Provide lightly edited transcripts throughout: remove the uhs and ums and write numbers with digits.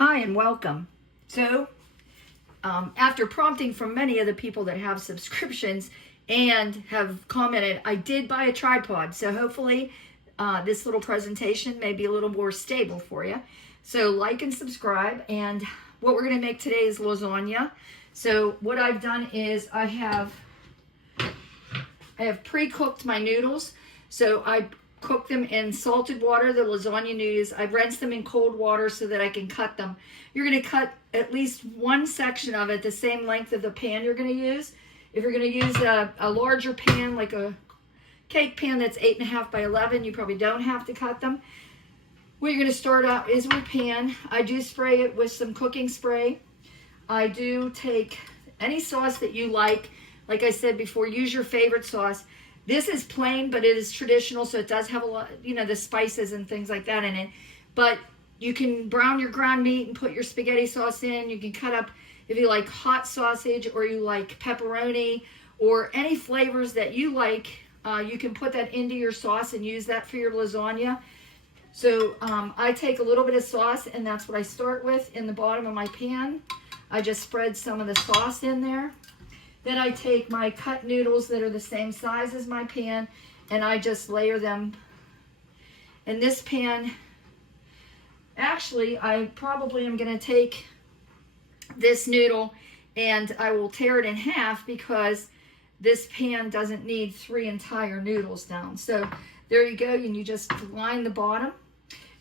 Hi and welcome. So, after prompting from many of the people that have subscriptions and have commented, I did buy a tripod. So hopefully this little presentation may be a little more stable for you. So like and subscribe. And what we're going to make today is lasagna. So what I've done is I have pre-cooked my noodles. So I cook them in salted water, the lasagna noodles. I rinse them in cold water so that I can cut them. You're going to cut at least one section of it the same length of the pan you're going to use. If you're going to use a larger pan, like a cake pan that's 8.5 by 11, you probably don't have to cut them. What you're going to start out is with a pan. I do spray it with some cooking spray. I do take any sauce that you like. Like I said before, use your favorite sauce. This is plain, but it is traditional, so it does have a lot, the spices and things like that in it. But you can brown your ground meat and put your spaghetti sauce in. You can cut up, if you like hot sausage or you like pepperoni or any flavors that you like, you can put that into your sauce and use that for your lasagna. So I take a little bit of sauce, and that's what I start with in the bottom of my pan. I just spread some of the sauce in there. Then I take my cut noodles that are the same size as my pan, and I just layer them in this pan. Actually, I probably am going to take this noodle and I will tear it in half because this pan doesn't need 3 entire noodles down. So there you go, and you just line the bottom.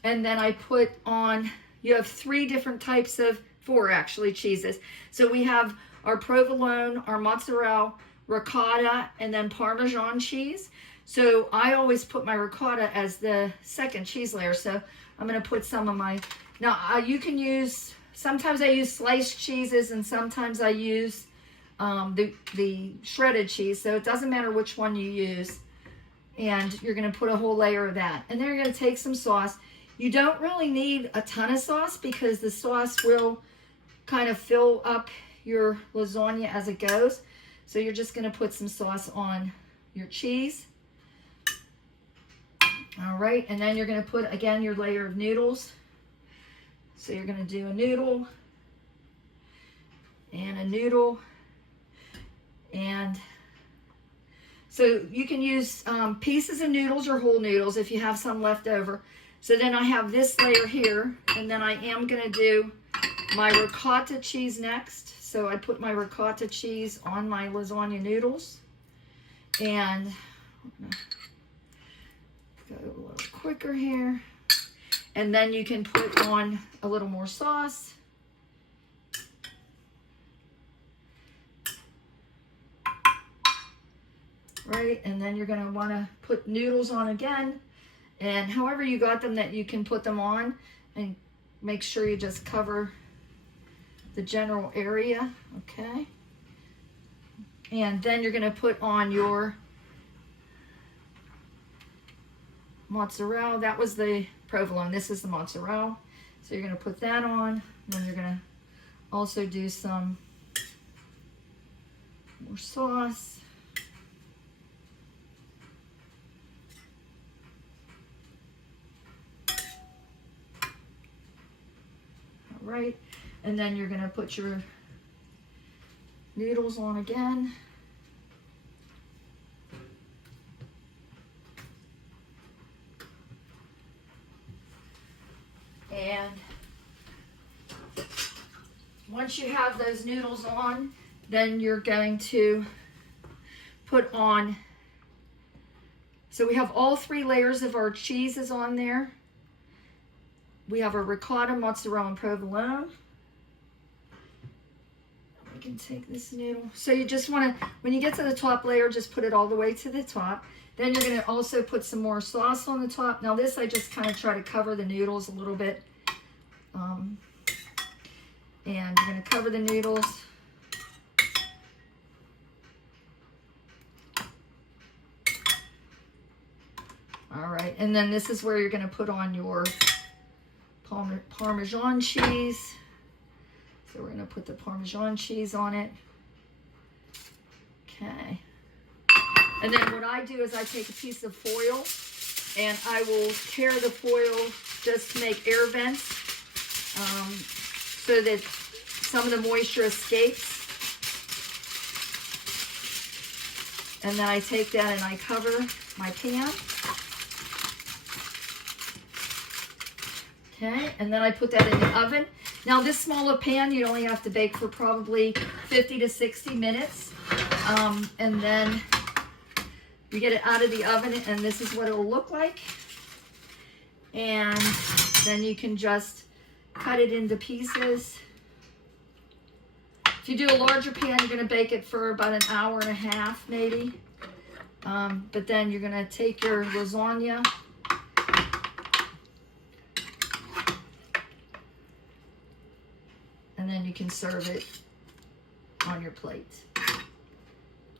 And then I put on, you have 3 different types of, 4 actually, cheeses. So we have our provolone, our mozzarella, ricotta, and then Parmesan cheese. So I always put my ricotta as the second cheese layer. So I'm going to put some of my, now you can use, sometimes I use sliced cheeses and sometimes I use the shredded cheese. So it doesn't matter which one you use. And you're going to put a whole layer of that. And then you're going to take some sauce. You don't really need a ton of sauce because the sauce will kind of fill up your lasagna as it goes. So you're just going to put some sauce on your cheese. All right, and then you're going to put, again, your layer of noodles. So you're going to do a noodle and a noodle. And so you can use pieces of noodles or whole noodles if you have some left over. So then I have this layer here, and then I am going to do my ricotta cheese next. So I put my ricotta cheese on my lasagna noodles. And go a little quicker here. And then you can put on a little more sauce. Right, and then you're going to want to put noodles on again. And however you got them, that you can put them on, and make sure you just cover the general area, okay? And then you're going to put on your mozzarella. That was the provolone. This is the mozzarella. So you're going to put that on. And then you're going to also do some more sauce. All right. And then you're going to put your noodles on again. And once you have those noodles on, then you're going to put on, so we have all 3 layers of our cheeses on there. We have our ricotta, mozzarella, and provolone. We can take this noodle. So you just want to, when you get to the top layer, just put it all the way to the top. Then you're going to also put some more sauce on the top. Now this, I just kind of try to cover the noodles a little bit. And you're going to cover the noodles. All right, and then this is where you're going to put on your Parmesan cheese. So we're going to put the Parmesan cheese on it. Okay. And then what I do is I take a piece of foil and I will tear the foil just to make air vents. so that some of the moisture escapes. And then I take that and I cover my pan. Okay, and then I put that in the oven. Now this smaller pan, you only have to bake for probably 50 to 60 minutes. And then you get it out of the oven and this is what it will look like. And then you can just cut it into pieces. If you do a larger pan, you're going to bake it for about an hour and a half maybe. But then you're going to take your lasagna and then you can serve it on your plate.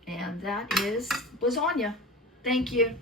And that is lasagna. Thank you.